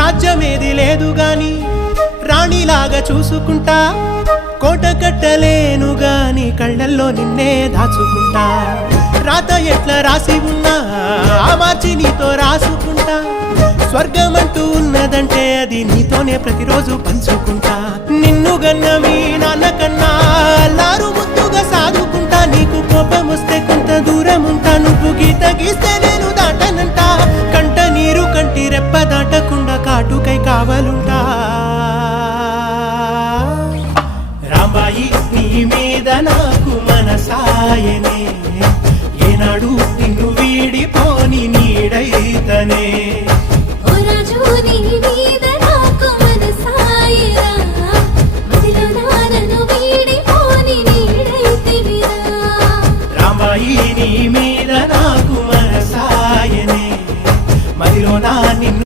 రాజ్యమేది లేదు గాని రాణిలాగా చూసుకుంటా, కోట కట్టలేను గాని కళ్ళల్లో నిన్నే దాచుకుంటా. రాత ఎట్లా రాసి ఉన్నా ఆ మార్చి నీతో రాసుకుంటా. స్వర్గమంటూ ఉన్నదంటే అది నీతోనే ప్రతిరోజు పంచుకుంటా. నిన్ను గన్న మీ నాన్న కన్నా అల్లారు ముద్దుగా సాదుకుంటా. నీకు కోపం వస్తే కొంత దూరం ఉంటా, నువ్వు గీత గీస్తే నేను దాటనంటా. కంట నీరు కంటి రెప్ప దాటకుండా కాటుకై కావాలుంటా.